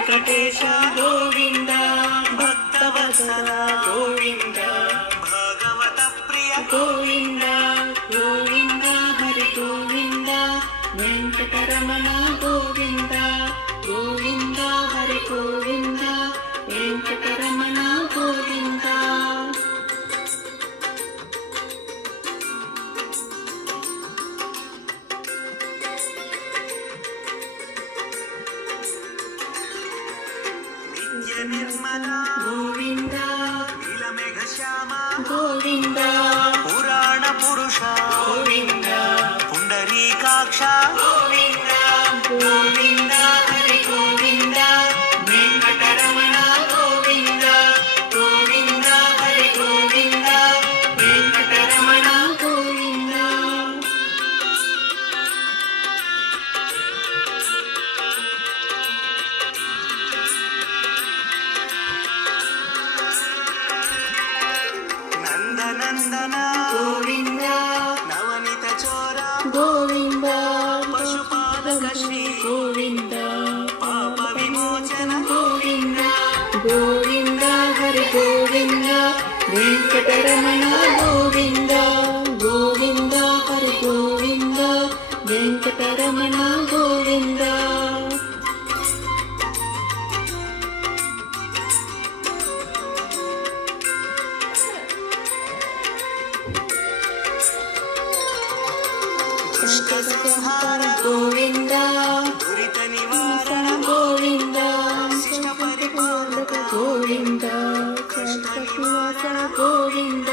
వెంకటేశ గోవింద భక్తవత్సల గోవింద భాగవత ప్రియ గోవింద గోవింద హరి గోవింద వెంకటరమణ గోవింద గోవింద హరి గోవింద వెంకటరమణ గోవింద. నిర్మల గోవింద నీలమేఘ శ్యామ గోవింద పురాణ పురుష గోవింద పుండరీకాక్ష గోవింద గోవింద హరి గోవింద వెంకటరమణ గోవింద గోవింద హరి గోవింద వెంకటరమణ గోవింద. నందన గోవింద నవనిత చోర గోవింద పశుపాలక శ్రీ గోవింద పాప విమోచన గోవింద గోవింద హరి గోవింద వెంకటరమణ గోవింద గోవింద హరి గోవింద వెంకటరమణ గోవింద. దుష్ట సంహార గోవింద దురిత నివారణ గోవింద శిష్ట పరిపాలక గోవింద కష్ట నివారణ గోవింద.